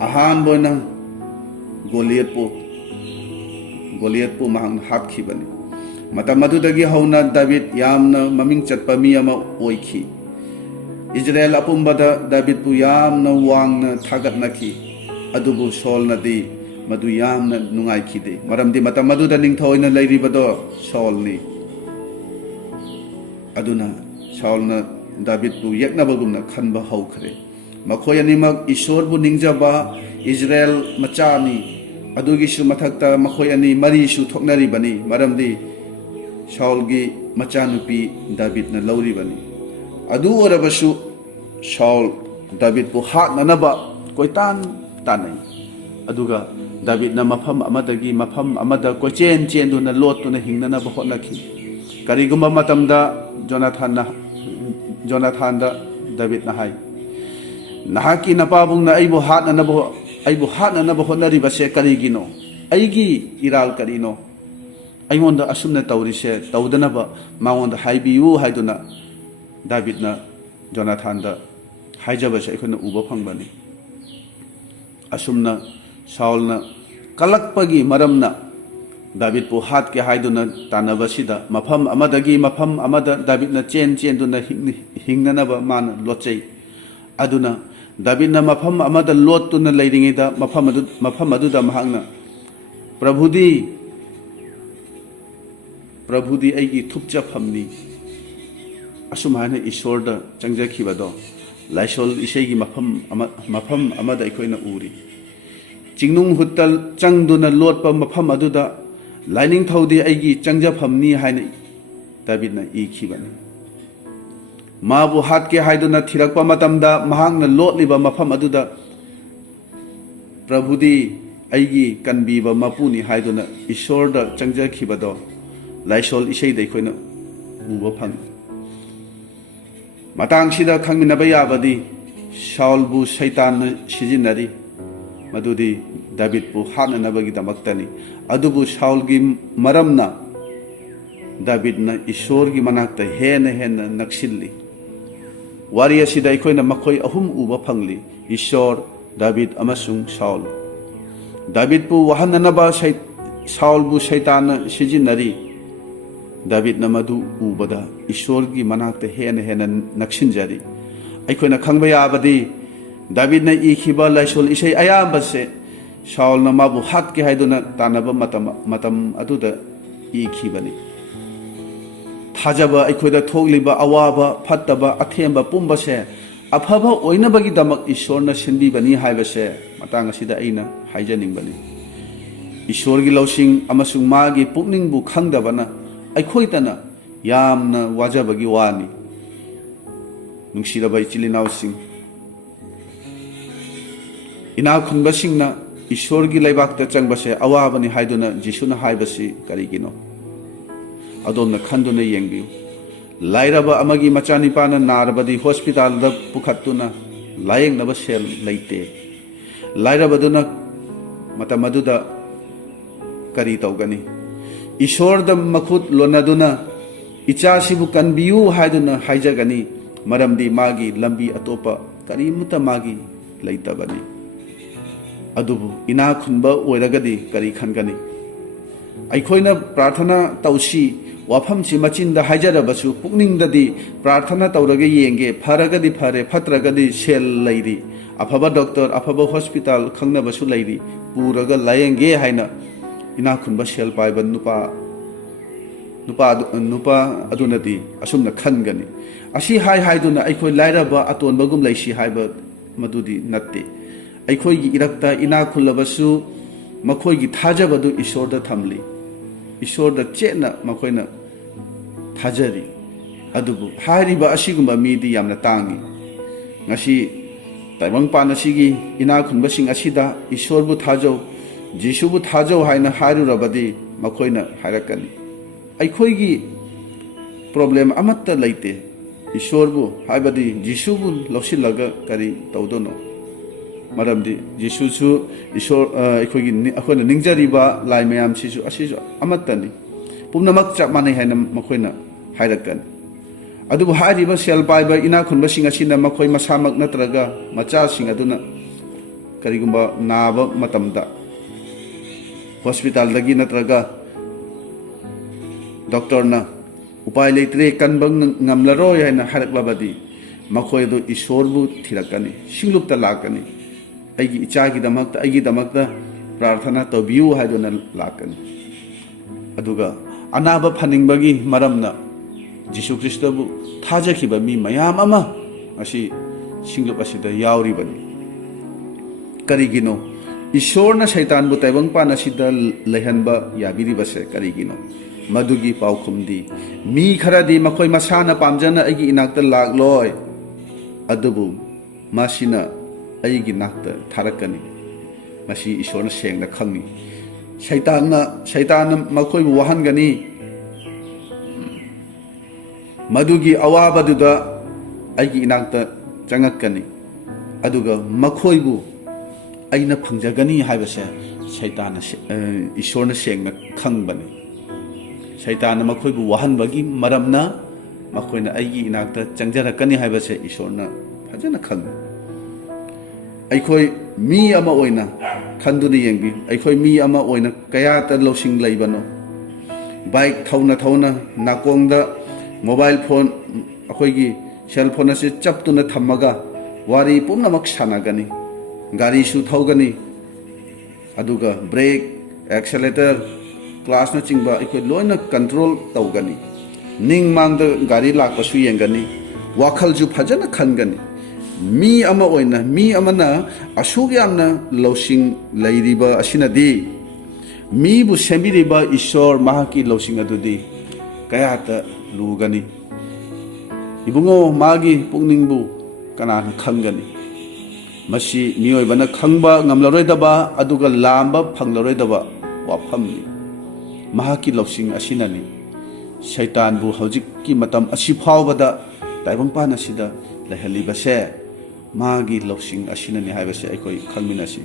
ꯑꯍꯥꯟꯕ ꯑꯣꯏꯅ ꯒꯣꯂꯤꯌꯠꯄꯨ ꯃꯍꯥꯛꯅ ꯍꯥꯠꯈꯤꯕꯅꯤ ꯃꯇꯝ ꯑꯗꯨꯗꯒꯤ ꯍꯧꯅ ꯗꯥꯕꯤꯗ ꯌꯥꯝꯅ ꯃꯃꯤꯡ ꯆꯠꯄ ꯃꯤ ꯑꯃ ꯑꯣꯏꯈꯤ ꯏꯖꯔꯦꯜ ꯑꯄꯨꯝꯕꯗ ꯗꯥꯕꯤꯗꯄꯨ ꯌꯥꯝꯅ ꯋꯥꯡꯅ ꯊꯥꯒꯠꯅꯈꯤ ꯑꯗꯨꯕꯨ ꯁꯣꯜꯅꯗꯤ ꯃꯗꯨ ꯌꯥꯝꯅ ꯅꯨꯡꯉꯥꯏꯈꯤꯗꯦ ꯃꯔꯝꯗꯤ ꯃꯇꯝ ꯑꯗꯨꯗ ꯅꯤꯡꯊꯧ ꯑꯣꯏꯅ ꯂꯩꯔꯤꯕꯗꯣ ꯁꯣꯜꯅꯤ ꯑꯗꯨꯅ ꯁꯥꯎꯜꯅ ꯗꯥꯕꯤꯗꯄꯨ ꯌꯦꯛꯅꯕꯒꯨꯝꯅ ꯈꯟꯕ ꯍꯧꯈ꯭ꯔꯦ ꯃꯈꯣꯏ ꯑꯅꯤꯃꯛ ꯏꯁꯣꯔꯕꯨ ꯅꯤꯡꯖꯕ ꯏꯖꯔꯦꯜ ꯃꯆꯥꯅꯤ ꯑꯗꯨꯒꯤꯁꯨ ꯃꯊꯛꯇ ꯃꯈꯣꯏ ꯑꯅꯤ ꯃꯔꯤꯁꯨ ꯊꯣꯛꯅꯔꯤꯕꯅꯤ ꯃꯔꯝꯗꯤ ꯁꯥꯎꯜꯒꯤ ꯃꯆꯥꯅꯨꯄꯤ ꯗꯥꯕꯤꯗꯅ ꯂꯧꯔꯤꯕꯅꯤ ꯑꯗꯨ ꯑꯣꯏꯔꯕꯁꯨ ꯁꯥꯎꯜ ꯗꯥꯕꯤꯗꯄꯨ ꯍꯥꯠꯅꯅꯕ ꯀꯣꯏꯇꯥꯟ ꯇꯥꯟꯅꯩ ꯑꯗꯨꯒ ꯗꯥꯕꯤꯗꯅ ꯃꯐꯝ ꯑꯃꯗꯒꯤ ꯃꯐꯝ ꯑꯃꯗ ꯀꯣꯏꯆꯦꯟ ꯆꯦꯟꯗꯨꯅ ꯂꯣꯠꯇꯨꯅ ꯍꯤꯡꯅꯅꯕ ꯍꯣꯠꯅꯈꯤ ꯀꯔꯤꯒꯨꯝꯕ ꯃꯇꯝꯗ ꯖꯣꯅꯥꯊꯥꯟꯗ ꯗꯥꯕꯤꯗꯅ ꯍꯥꯏ ꯅꯍꯥꯛꯀꯤ ꯅꯄꯥꯕꯨꯡꯅ ꯑꯩꯕꯨ ꯍꯥꯠꯅꯅꯕ ꯍꯣꯠꯅꯔꯤꯕꯁꯦ ꯀꯔꯤꯒꯤꯅꯣ ꯑꯩꯒꯤ ꯏꯔꯥꯜ ꯀꯔꯤꯅꯣ ꯑꯩꯉꯣꯟꯗ ꯑꯁꯨꯝꯅ ꯇꯧꯔꯤꯁꯦ ꯇꯧꯗꯅꯕ ꯃꯉꯣꯟꯗ ꯍꯥꯏꯕꯤꯌꯨ ꯍꯥꯏꯗꯨꯅ ꯗꯥꯕꯤꯗꯅ ꯖꯣꯅꯥꯊꯥꯟꯗ ꯍꯥꯏꯖꯕꯁꯦ ꯑꯩꯈꯣꯏꯅ ꯎꯕ ꯐꯪꯕꯅꯤ ꯑꯁꯨꯝꯅ ꯁꯥꯎꯜꯅ ꯀꯜꯂꯛꯄꯒꯤ ꯃꯔꯝꯅ ꯗꯥꯕꯤꯗꯄꯨ ꯍꯥꯠꯀꯦ ꯍꯥꯏꯗꯨꯅ ꯇꯥꯟꯅꯕꯁꯤꯗ ꯃꯐꯝ ꯑꯃꯗꯒꯤ ꯃꯐꯝ ꯑꯃꯗ ꯗꯥꯕꯤꯗꯅ ꯆꯦꯟꯗꯨꯅ ꯍꯤꯡꯅꯅꯕ ꯃꯥꯅ ꯂꯣꯠꯆꯩ ꯑꯗꯨꯅ ꯗꯥꯕꯤꯗꯅ ꯃꯐꯝ ꯑꯃꯗ ꯂꯣꯠꯇꯨꯅ ꯂꯩꯔꯤꯉꯩꯗ ꯃꯐꯝ ꯑꯗꯨꯗ ꯃꯍꯥꯛꯅ ꯄ꯭ꯔꯚꯨꯗꯤ ꯑꯩꯒꯤ ꯊꯨꯞꯆꯐꯝꯅꯤ ꯑꯁꯨꯝꯍꯥꯏꯅ ꯏꯁꯣꯔꯗ ꯆꯪꯖꯈꯤꯕꯗꯣ ꯂꯥꯏꯁꯣꯜ ꯏꯁꯩꯒꯤ ꯃꯐꯝ ꯑꯃꯗ ꯑꯩꯈꯣꯏꯅ ꯎꯔꯤ ꯆꯤꯡꯅꯨꯡ ꯍꯨꯠꯇ ꯆꯪꯗꯨꯅ ꯂꯣꯠꯄ ꯃꯐꯝ ꯑꯗꯨꯗ ꯂꯥꯏꯅꯤꯡꯊꯧꯗꯤ ꯑꯩꯒꯤ ꯆꯪꯖꯐꯝꯅꯤ ꯍꯥꯏꯅ ꯗꯥꯕꯤꯗꯅ ꯏꯈꯤꯕꯅꯤ ꯃꯥꯕꯨ ꯍꯥꯠꯀꯦ ꯍꯥꯏꯗꯨꯅ ꯊꯤꯔꯛꯄ ꯃꯇꯝꯗ ꯃꯍꯥꯛꯅ ꯂꯣꯠꯂꯤꯕ ꯃꯐꯝ ꯑꯗꯨꯗ ꯄ꯭ꯔꯚꯨꯗꯤ ꯑꯩꯒꯤ ꯀꯟꯕꯤꯕ ꯃꯄꯨꯅꯤ ꯍꯥꯏꯗꯨꯅ ꯏꯁꯣꯔꯗ ꯆꯪꯖꯈꯤꯕꯗꯣ ꯂꯥꯏꯁꯣꯜ ꯏꯁꯩꯗ ꯑꯩꯈꯣꯏꯅ ꯎꯕ ꯐꯪꯏ ꯃꯇꯥꯡꯁꯤꯗ ꯈꯪꯃꯤꯟꯅꯕ ꯌꯥꯕꯗꯤ ꯁꯥꯎꯜꯕꯨ ꯁꯩꯇꯥꯟꯅ ꯁꯤꯖꯤꯟꯅꯔꯤ ꯃꯗꯨꯗꯤ ꯗꯥꯕꯤꯗꯄꯨ ꯍꯥꯠꯅꯅꯕꯒꯤꯗꯃꯛꯇꯅꯤ ꯑꯗꯨꯕꯨ ꯁꯥꯎꯜꯒꯤ ꯃꯔꯝꯅ ꯗꯥꯕꯤꯗꯅ ꯏꯁꯣꯔꯒꯤ ꯃꯅꯥꯛꯇ ꯍꯦꯟꯅ ꯅꯛꯁꯤꯜꯂꯤ ꯋꯥꯔꯤ ꯑꯁꯤꯗ ꯑꯩꯈꯣꯏꯅ ꯃꯈꯣꯏ ꯑꯍꯨꯝ ꯎꯕ ꯐꯪꯂꯤ ꯏꯁꯣꯔ ꯗꯥꯕꯤꯗ ꯑꯃꯁꯨꯡ ꯁꯥꯎꯜ ꯗꯥꯕꯤꯗꯄꯨ ꯋꯥꯍꯟꯅꯅꯕ ꯁꯥꯎꯜꯕꯨ ꯁꯩꯇꯥꯟꯅ ꯁꯤꯖꯤꯟꯅꯔꯤ ꯗꯥꯕꯤꯗꯅ ꯃꯗꯨ ꯎꯕꯗ ꯏꯁꯣꯔꯒꯤ ꯃꯅꯥꯛꯇ ꯍꯦꯟꯅ ꯅꯛꯁꯤꯟꯖꯔꯤ ꯑꯩꯈꯣꯏꯅ ꯈꯪꯕ ꯌꯥꯕꯗꯤ ꯗꯥꯕꯤꯗꯅ ꯏꯈꯤꯕ ꯂꯥꯏꯁꯣꯜ ꯏꯁꯩ ꯑꯌꯥꯝꯕꯁꯦ ꯁꯥꯎꯜꯅ ꯃꯥꯕꯨ ꯍꯥꯠꯀꯦ ꯍꯥꯏꯗꯨꯅ ꯇꯥꯟꯅꯕ ꯃꯇꯝ ꯑꯗꯨꯗ ꯏꯈꯤꯕꯅꯤ ꯊꯥꯖꯕ ꯑꯩꯈꯣꯏꯗ ꯊꯣꯛꯂꯤꯕ ꯑꯋꯥꯕ ꯐꯠꯇꯕ ꯑꯊꯦꯝꯕ ꯄꯨꯝꯕꯁꯦ ꯑꯐꯕ ꯑꯣꯏꯅꯕꯒꯤꯗꯃꯛ ꯏꯁꯣꯔꯅ ꯁꯤꯟꯕꯤꯕꯅꯤ ꯍꯥꯏꯕꯁꯦ ꯃꯇꯥꯡ ꯑꯁꯤꯗ ꯑꯩꯅ ꯍꯥꯏꯖꯅꯤꯡꯕꯅꯤ ꯏꯁꯣꯔꯒꯤ ꯂꯧꯁꯤꯡ ꯑꯃꯁꯨꯡ ꯃꯥꯒꯤ ꯄꯨꯛꯅꯤꯡꯕꯨ ꯈꯪꯗꯕꯅ ꯑꯩꯈꯣꯏꯇꯅ ꯌꯥꯝꯅ ꯋꯥꯖꯕꯒꯤ ꯋꯥꯅꯤ ꯅꯨꯡꯁꯤꯔꯕ ꯏꯆꯤꯜ ꯏꯅꯥꯎꯁꯤꯡ ꯏꯅꯥꯈꯨꯟꯕꯁꯤꯡꯅ ꯏꯁꯣꯔꯒꯤ ꯂꯩꯕꯥꯛꯇ ꯆꯪꯕꯁꯦ ꯑꯋꯥꯕꯅꯤ ꯍꯥꯏꯗꯨꯅ ꯖꯤꯁꯨꯅ ꯍꯥꯏꯕꯁꯤ ꯀꯔꯤꯒꯤꯅꯣ ꯑꯗꯣꯝꯅ ꯈꯟꯗꯨꯅ ꯌꯦꯡꯕꯤꯌꯨ ꯂꯥꯏꯔꯕ ꯑꯃꯒꯤ ꯃꯆꯥꯅꯤꯄꯥꯅ ꯅꯥꯔꯕꯗꯤ ꯍꯣꯁꯄꯤꯇꯥꯜꯗ ꯄꯨꯈꯠꯇꯨꯅ ꯂꯥꯌꯦꯡꯅꯕ ꯁꯦꯜ ꯂꯩꯇꯦ ꯂꯥꯏꯔꯕꯗꯨꯅ ꯃꯇꯝ ꯑꯗꯨꯗ ꯀꯔꯤ ꯇꯧꯒꯅꯤ ꯏꯁꯣꯔꯗ ꯃꯈꯨꯠ ꯂꯣꯟꯅꯗꯨꯅ ꯏꯆꯥꯁꯤꯕꯨ ꯀꯟꯕꯤꯌꯨ ꯍꯥꯏꯗꯨꯅ ꯍꯥꯏꯖꯒꯅꯤ ꯃꯔꯝꯗꯤ ꯃꯥꯒꯤ ꯂꯝꯕꯤ ꯑꯇꯣꯞꯄ ꯀꯔꯤꯃꯠꯇ ꯃꯥꯒꯤ ꯂꯩꯇꯕꯅꯤ ꯑꯗꯨꯕꯨ ꯏꯅꯥꯈꯨꯟꯕ ꯑꯣꯏꯔꯒꯗꯤ ꯀꯔꯤ ꯈꯟꯒꯅꯤ ꯑꯩꯈꯣꯏꯅ ꯄ꯭ꯔꯥꯊꯅꯥ ꯇꯧꯁꯤ wafamsi machinda haijarabasu pukningdadi prarthana tawraga yenge faragadi fare fatragadi sel lairi afaba doctor afaba hospital khangnabasu lairi puraga layenge haina ina khunba sel paiba nupa adunadi asumna khangani asi hai haiduna aikoi lairaba atonbagum laisi haiba madudi natte aikoi gi irakta ina khulabasu makhoi gi thajabadu ishorda thamli ishorda chena makoina thajari adubu hariba asigumba midi yamna tangi ngasi taibang pana sigi ina khunba sing asida ishorbu thajau jisubu thajau haina harurabadi makoina harakani aikhoigi problem amatta leite ishorbu haibadi jisubu losilaga kari tawdono maramdi jisusu ishor aikhoigi akhona ningjariba lai mayam sisu asisu amattani pumnamak chap manai haina makoina hairakani adubu hariba sel paiba ina khunba sing asina makoi masamak natraga macha sing aduna karigumba naba matamda hospital dagi natraga doctor na upai leitre kanbang ngamlaroi haina haraklabadi makhoi do ishorbu thirakani singlupta lakani aigi ichagi damakta aigi damakta prarthana tobiu haidona lakani aduga anaba phaningbagi maramna jisu kristabu thajakiba mi mayam ama asi singlup asida yauribani karigino ishorna shaitan bu taibang pana sida lehanba yabiri base karigino madugi paukhumdi mi kharadi makhoi masana pamjana aigi inakta lagloi adubu masina aigi nakta tharakani masi ishorna sengna khangni shaitan makhoi bu wahangani madugi awabaduda aigi inakta changakani aduga makhoi bu aina phangjagani haibase shaitan ishorna sengna khangbani shaitan makhoi bu wahanbagi maramna makhoina aigi inakta changjarakani haibase ishorna phajana khang aikhoi mi ama oina khanduni yengbi aikhoi mi ama oina kaya ta losing leibano bike thauna nakongda mobile phone akhoigi cell phone ase chaptuna thamaga wari pumnamak sanagani gari su thogani aduga brake accelerator class na chingba ikoi loina control tawgani ning mangda gari lakpa su yengani wakhal ju phajana khangani mi ama oina mi amana asugi amna losing leiriba asinadi mi bu sembiriba ishor mahaki losing adudi kayata lugani ibungo magi pukningbu kanana khangani masi miyoibana khangba ngamlaroidaba aduga lamba phanglaroidaba wafamni mahaki losing asinani shaitan bu hojikki matam asi phawbada taibang pana sida lehalibase magi losing asinani haibase aikoi khangminasi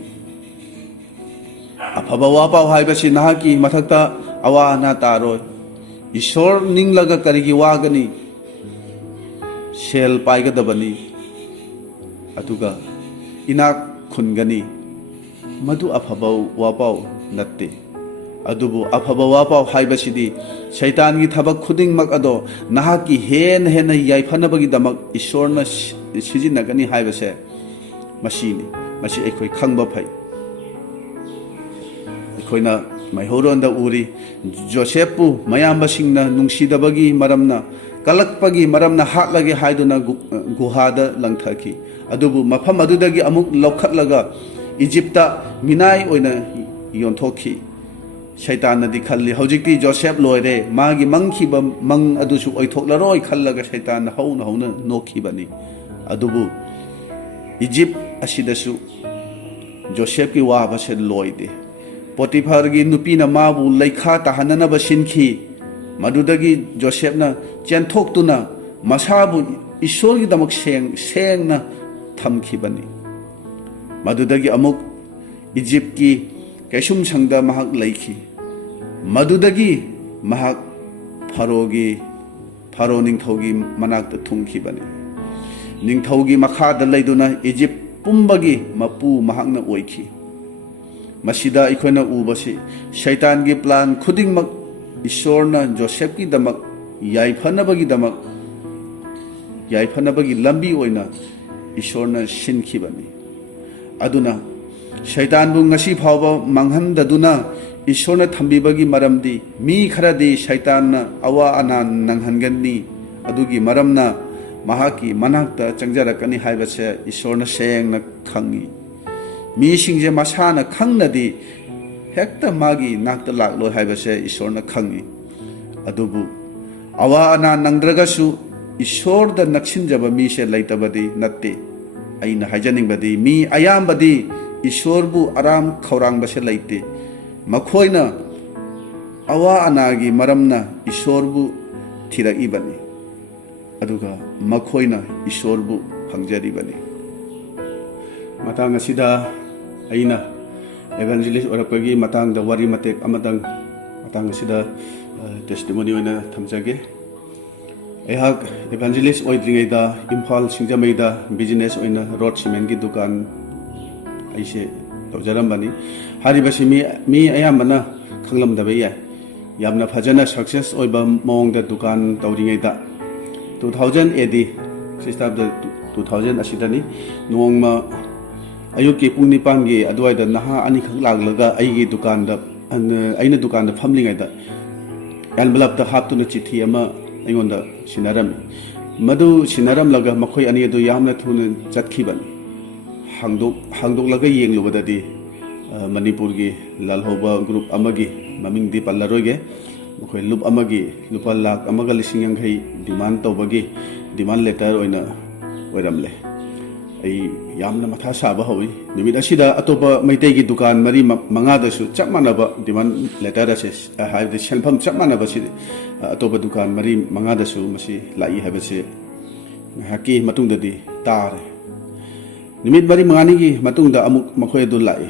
afaba wapau haibase nahaki mathakta awa na taroi ishor ninglaga karigi wagani sel paigadabani aduga inak khungani madu afaba wapau natte adubu afaba wapau haibasidi shaitan gi thabak khuding mak ado nahaki hen yaifanabagi damak ishorna sijinagani haibase masini masi ekoi khangba phai ekoina maihoronda uri josepu mayamba singna nungsidabagi maramna kalakpagi maramna hatlage haiduna guhada langthaki adubu mafam adudagi amuk lokhatlaga Egypta minai oina yonthoki shaitan nadi khalli hojikti joseph loire magi mangkhiba mang adusu oithoklaroi khallaga shaitan hauna nokhibani adubu Egypt asidasu joseph ki wa base loide Potiphar gi nupina mabu leikha tahanana basinki madudagi joseph na chenthok masabu ishorgi damak sengna thamkhibani madudagi amuk Egypt ki kaisum sangda mahak leikhi madudagi mahak pharo ningthogi manakta thungkhibani ningthogi makhada leiduna Egypt pumbagi mapu mahakna oikhi masida ikoina ubasi shaitan gi plan khuding mak Ishorna Joseph ki damak yaifanabagi damak yaifanabagi lambi oina Ishorna sinkibani aduna shaitan bu ngasi phawba manghandaduna Ishorna thambibagi maramdi mi kharadi shaitanna awa ana nanghangani adugi maramna mahaki manakta changjarakani haibase Ishorna sengna khangi mi singje masana khangnadi hekta magi nakta laklo haibase Ishorna khangi adubu awa ana nangdragasu Ishorda naksinjaba mi se laitabadi natte aina hajaningbadi mi ayambadi Ishorbu aram khaurangbase laite makhoina awa anagi maramna Ishorbu thiraibani aduga makhoina Ishorbu phangjari matang asida aina evangelist oirakpagi matang da wari matek amatang matang asida testimony oina thamjage ehak evangelist oidringaida imphal singjameida business oina road cement gi dukan aise tawjarambani haribasi mi ayamana khanglamdabe ya yamna phajana success oiba mongda dukan tawringaida 2000 AD sistab da 2000 asidani nongma ayuki pung nipan gi adwaida naha ani khak laglaga aigi dukan da aina dukan da famlingaida envelope da haptuna chithi ama aingonda sinaram madu sinaram laga makhoi ani adu yamna thuna chatkhiban hangdok laga yenglubadadi manipur gi lalhoba group amagi maming di pallaroge makhoi lup amagi lupa lakh amaga lising yangai demand tawbagi demand letter oina oiramle ai yamna matha saba howi nimit asida atopa maitai gi dukan mari manga da su chapmanaba demand letter ase have the selfam chapmanaba si atopa dukan mari manga da su masi lai have se haki matung da di tar nimit mari mangani gi matung da amuk makhoi du lai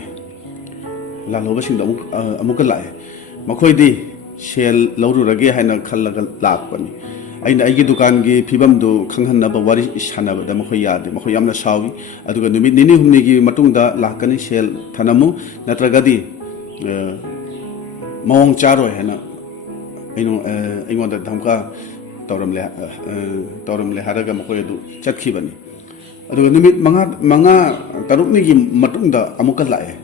la loba sing da amuk lai makhoi di sel lauru rage haina khallaga lakpani aina aigi dukan gi phibam du khanghanaba wari sanaba da makhoi yade makhoi yamna sawi aduga nimit nini humni gi matung da lakani sel thanamu natragadi mawong charo hena aingonda dhamka tawramle haraga makhoi du chatkibani aduga nimit manga tarukni gi matung da amuka lae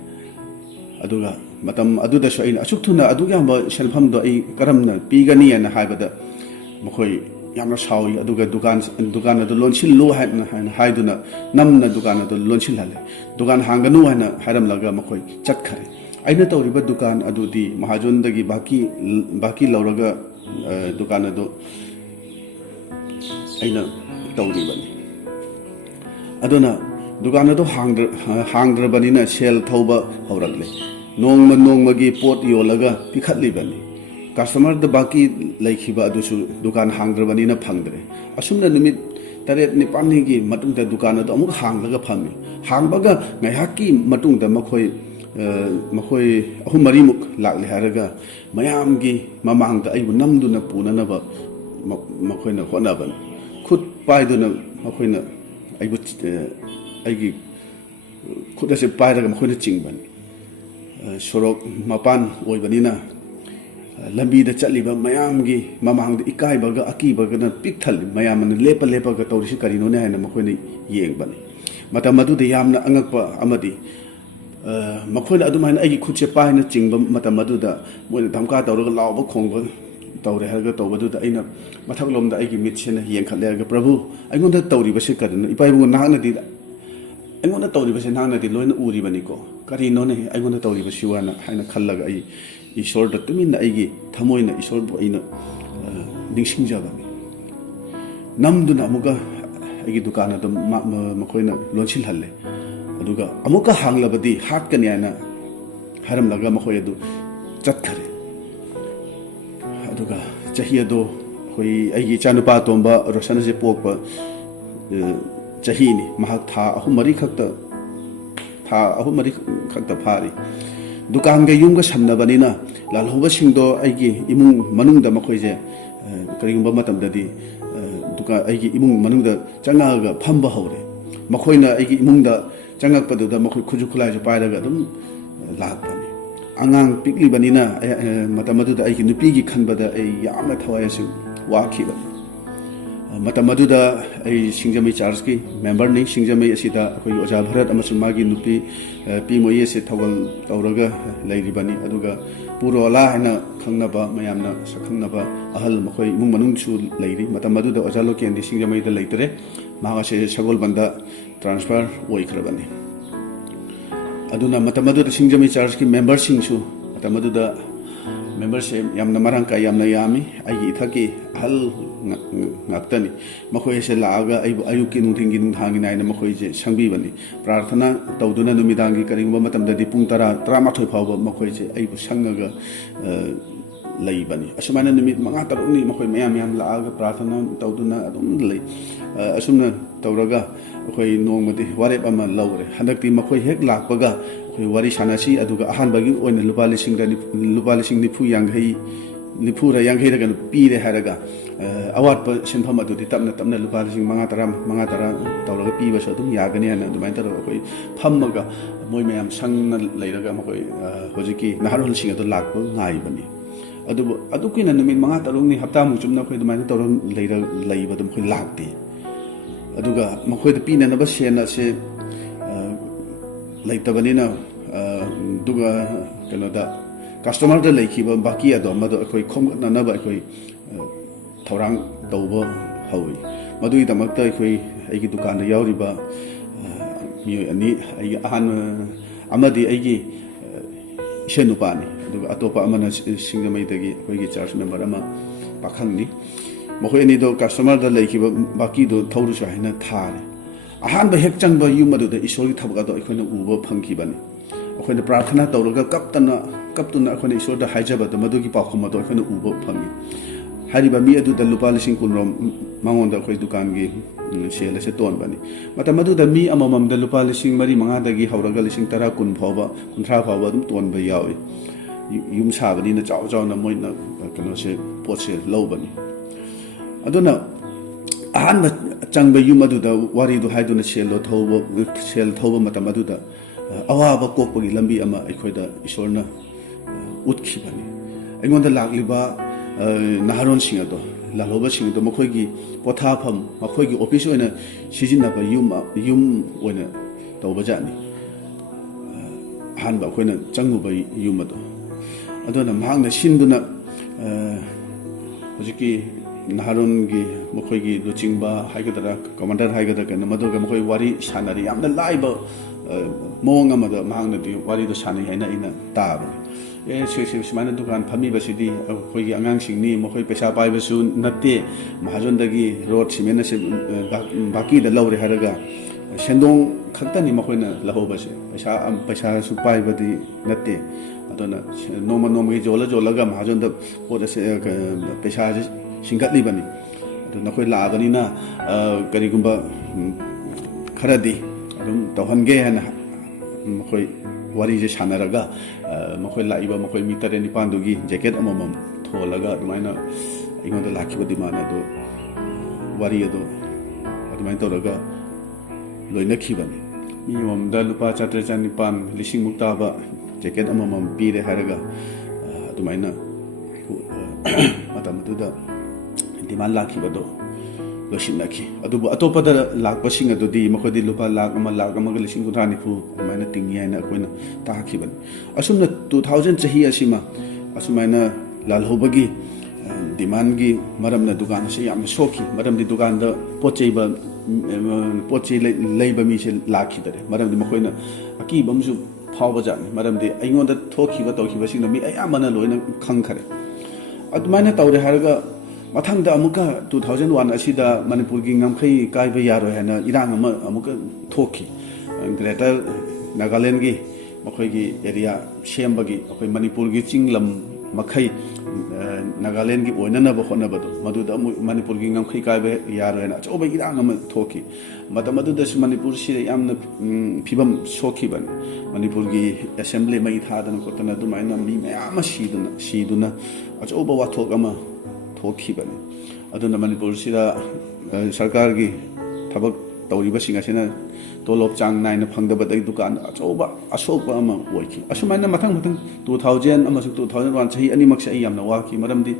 aduga matam aduda so aina asuk thuna aduga ba selfam do ai karamna pigani ana haibada makhoi yamna sawi aduga dukan adu lonsil lo haiduna namna dukan adu lonsil hale dukan hanganu hana haram laga makhoi chatkhare aina tawriba dukan adudi mahajon dagi baki lauraga dukan adu aina tawribani aduna dukan adu hangdrabanina sel thauba haurakle nongma gi pot yolaga pikhatlibani customer da baki laikhiba adusu dukan hangdrabani na phangdre asumna nimit taret nipani gi matung da dukan adu amuk hanglaga phami hangbaga ngaihaki matung da makhoi ahum mari muk lakle haraga mayam gi mamang da aibu namduna punanaba makhoina honaban khut paiduna makhoina aibu aigi khudase pairaga makhoina chingban sorok mapan oibanina lambi da chaliba mayam gi mamang da ikai baga aki baga na pikthal mayam na lepa ga tawrisi karino ne haina makhoina yengbani mata madu de yamna angakpa amadi makhoina adumaina aigi khutse paina chingba mata madu da moina dhamka tawraga lawba khongba tawre harga tawbadu da aina mathaklom da aigi mitsena yengkhatle ga prabhu aingonda tawriba se karina ipaibu nahna di aingonda tawriba se nahna di loina uribani ko karino ne aingonda tawriba siwana haina khallaga ai Ishor da tuminna aigi thamoina Ishor bu aina ningsingjabani namduna amuka aigi dukana da makhoina lonsil halle aduga amuka hanglabadi hatkani ana haram laga makhoi adu chatkhare aduga chahi ado khoi aigi chanupa tomba rosana se pokpa chahi ni mahak tha ahum mari khakta phari dukan ga yum ga samnabanina lalhoba singdo aigi imung manungda makhoije karingba matamda di duka aigi imung manungda changa ga phamba hore makhoina aigi imungda changakpadu da makhoi khuju khulai je pairaga dum lakpani angang pikli banina matamadu da ai nupi gi khanbada ai yamna thawai asu wakhiba matamadu da ai singjami church ki member ni singjami asida khoi oja bharat amasung magi nupi pi moi ase thawal tawraga lairibani aduga purola hana khangnaba mayamna sakhangnaba ahal makhoi imung manung chu lairi matamadu da oja loken di singjami da laitre maga se sagol banda transfer oikrabani aduna matamadu da singjami church ki member singsu matamadu da membership yamna marang ka yamna yami ai thaki hal ngaktani makhoi se laaga ai ayuki nungthingi nungthangi naina makhoi je sangbi bani prarthana tawduna numidangi karingba matamda di pung 10 phawba makhoi je ai bu sangaga lei bani asumana numit manga taruni makhoi mayam yam laaga prarthana tawduna adum lei asumna tawraga makhoi nongmadi warep ama lawre handakti makhoi hek lakpaga wari sanasi aduga ahan bagi oina lupa lising nipu yanghei raga pire haraga awat pa sinpham adu di tapna lupa lising manga tara tawraga piba so dum yagani hana dumai tara koi phammaga moi mayam sangna leiraga makoi hojiki naharol sing adu lakpa ngai bani adu kina numit manga tarung ni hapta mu chumna koi dumai tawra leiba dum koi lakti aduga makoi da pina na ba sena se laitabani duga kanoda customer da laikhiba baki ado mado akoi khomna na ba akoi thorang tawba hawi madui damakta akoi aigi dukan da yauriba mi ani ai ahan amadi aigi shenupani duga atopa amana singamai dagi akoi gi church member ama pakhangni mokoi ani do customer da laikhiba baki do thawru sa hina thare ahan ba hek changba yumadu da ishorgi thabga do akoi na uba phangki bani अखोने प्रार्थना तौरगा कप्तुना अखोने ईश्वर दा हाइजबा the मदुगी पाखम मदो अखोने उबो fungi हारिबा मी अदु the लुपा लिसिंग कुनरोम मांगोन दा अखोय दुकान गी cell से तोन बनी मत मदु द मी अममम द लुपा लिसिंग मरी मंगा दगी हौरगा लिसिंग 10 कुन फावबा 30 फावबा दुम तोन बा यावे युम साबनी न चाव चाव न मोइना कनो से पोसे लौबनी अदुना अहान चंगबा युम अदु द वारी दु हाइदुना सेल थौबा मत मदु the awaba kokpagi lambi ama aikhoida ishorna utkibani aingonda lagliba naharon singado laloba singado makhoigi pothapham makhoigi office oina sijinaba yum oina tawbajani hanba khoina changuba yumado adona mahangna sinduna hojiki naharon gi makhoigi luchingba haigadara commander haigadara kana madoga makhoi wari sanari yamna laiba mong amada mahangna di wari do sani haina ina tab semana dukan phami basidi khoi gi angang singni makhoi pesa pai basu natte mahajon dagi road simena se baki da lawre haraga sendong khaktani makhoina lahoba se pesa su pai badi natte adona noma gi jola ga mahajon da poda se pesa singgatli bani adona khoi la bani na kari gumba kharadi adum tawhange hana makhoi wari je sanaraga makhoi laiba makhoi mitare ni pandugi jacket amamam tholaga adumaina ingonda lakhiba dimana do wari ado adumaina toraga loina khibani mi momda lupa chatra chanipan lising mukta ba jacket amamam pire haraga adumaina matamatuda diman lakhiba do losinaki adubu atopada lakpasing adudi makhodi lupa lakh ama lising kuthani fu maina tingi haina koina takhiban asumna 2000 chahi asima asumaina lalhobagi demand gi maramna dukan se yamna soki maram di dukan da pochei leiba mi se lakhi dare maram di makhoina aki bamsu phawba jani maram di aingonda thokhiba tawkhiba sing mi ayamana loina khangkhare adumaina tawre haraga mathangda amuka 2001 asida manipur gi ngamkhai kaiba yaro hena irang ama amuka thoki greater nagaland gi makhoi gi area shembagi akhoi manipur gi chinglam makhai nagaland gi oina na ba khona ba do madu da manipur gi ngamkhai kaiba yaro hena choba irang ama thoki matamadu da manipur si yamna phibam sokhi ban manipur gi assembly mai thadana kotana dumaina mi mayama siduna achoba wathok ama thoki bani aduna manipur sida sarkar gi thabak ꯇꯧꯔꯤꯕꯁꯤꯡ ꯑꯁꯤꯅ ꯇꯣꯂꯣꯞ ꯆꯥꯡ ꯅꯥꯏꯅ ꯐꯪꯗꯕꯗꯒꯤ ꯗꯨꯀꯥꯟ ꯑꯆꯧꯕ ꯑꯁꯣꯛꯄ ꯑꯃ ꯑꯣꯏꯈꯤ ꯑꯁꯨꯃꯥꯏꯅ ꯃꯊꯪ 2000 ꯑꯃꯁꯨꯡ 2001 ꯆꯍꯤ ꯑꯅꯤꯃꯛꯁꯦ ꯑꯩ ꯌꯥꯝꯅ ꯋꯥꯈꯤ ꯃꯔꯝꯗꯤ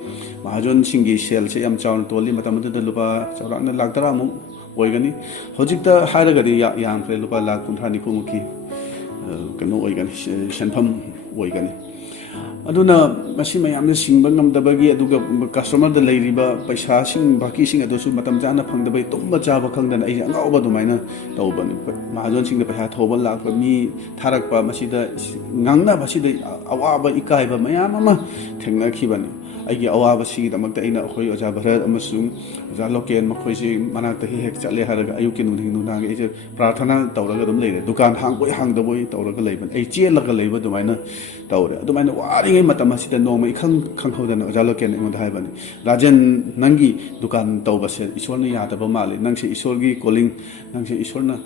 ꯃꯍꯥꯖꯣꯟꯁꯤꯡꯒꯤ ꯁꯦꯜꯁꯦ ꯌꯥꯝ ꯆꯥꯎꯅ ꯇꯣꯜꯂꯤ ꯃꯇꯝ ꯑꯗꯨꯗ ꯂꯨꯄꯥ ꯆꯥꯎꯔꯥꯛꯅ ꯂꯥꯛ 10 ꯃꯨꯛ ꯑꯣꯏꯒꯅꯤ ꯍꯧꯖꯤꯛꯇ ꯍꯥꯏꯔꯒꯗꯤ ꯌꯥꯝꯈ꯭ꯔꯦ ꯂꯨꯄꯥ ꯂꯥꯛ 50 ꯅꯤꯐꯨꯃꯨꯛꯀꯤ ꯀꯩꯅꯣ ꯑꯣꯏꯒꯅꯤ ꯁꯦꯟꯐꯝ ꯑꯣꯏꯒꯅꯤ ꯑꯗꯨꯅ ꯃꯁꯤ ꯃꯌꯥꯝꯅ ꯁꯤꯡꯕ ꯉꯝꯗꯕꯒꯤ ꯑꯗꯨꯒ ꯀꯁꯇꯃꯔꯗ ꯂꯩꯔꯤꯕ ꯄꯩꯁꯥꯁꯤꯡ ꯕꯥꯀꯤꯁꯤꯡ ꯑꯗꯨꯁꯨ ꯃꯇꯝ ꯆꯥꯅ ꯐꯪꯗꯕꯒꯤ ꯇꯨꯝꯕ ꯆꯥꯕ ꯈꯪꯗꯅ ꯑꯩꯁꯦ ꯑꯉꯥꯎꯕ ꯑꯗꯨꯃꯥꯏꯅ ꯇꯧꯕꯅꯤ ꯃꯍꯥꯖꯣꯟꯁꯤꯡꯗ ꯄꯩꯁꯥ ꯊꯧꯕ ꯂꯥꯛꯄ ꯃꯤ ꯊꯥꯔꯛꯄ ꯃꯁꯤꯗ ꯉꯥꯡꯅꯕꯁꯤꯗ ꯑꯋꯥꯕ ꯏꯀꯥꯏꯕ ꯃꯌꯥꯝ ꯑꯃ ꯊꯦꯡꯅꯈꯤꯕꯅꯤ ꯑꯩꯒꯤ ꯑꯋꯥꯕꯁꯤꯒꯤꯗꯃꯛꯇ ꯑꯩꯅ ꯑꯩꯈꯣꯏ ꯑꯣꯖꯥ ꯚꯔꯠ ꯑꯃꯁꯨꯡ ꯑꯣꯖꯥ ꯂꯣꯀꯦꯟ ꯃꯈꯣꯏꯁꯤ ꯃꯅꯥꯛꯇ ꯍꯦꯛ ꯆꯠꯂꯦ ꯍꯥꯏꯔꯒ ꯑꯌꯨꯛꯀꯤ ꯅꯨꯡꯗꯥꯡꯒꯤ ꯑꯩꯁꯦ ꯄ꯭ꯔꯥꯔꯊꯅꯥ ꯇꯧꯔꯒ ꯑꯗꯨꯝ ꯂꯩꯔꯦ ꯗꯨꯀꯥꯟ ꯍꯥꯡꯕꯣꯏ ꯍꯥꯡꯗꯕꯣꯏ ꯇꯧꯔꯒ ꯂꯩꯕꯅꯤ ꯑꯩ ꯆꯦꯜꯂꯒ ꯂꯩꯕ ꯑꯗꯨꯃꯥꯏꯅ ꯇꯧꯔꯦ ꯑꯗꯨꯃꯥꯏꯅ ꯋꯥꯔꯤꯉꯩ ꯃꯇꯝ ꯑꯁꯤꯗ ꯅꯣꯡꯃ ꯏꯈꯪ ꯈꯪꯍꯧꯗꯅ ꯑꯣꯖꯥ ꯂꯣꯀꯦꯟ ꯑꯩꯉꯣꯟꯗ ꯍꯥꯏꯕꯅꯤ ꯔꯥꯖꯦꯟ ꯅꯪꯒꯤ ꯗꯨꯀꯥꯟ ꯇꯧꯕꯁꯦ ꯏꯁꯣꯔꯅ ꯌꯥꯗꯕ ꯃꯥꯜꯂꯦ ꯅꯪꯁꯦ ꯏꯁꯣꯔꯒꯤ ꯀꯣꯂꯤꯡ ꯅꯪꯁꯦ ꯏꯁꯣꯔꯅ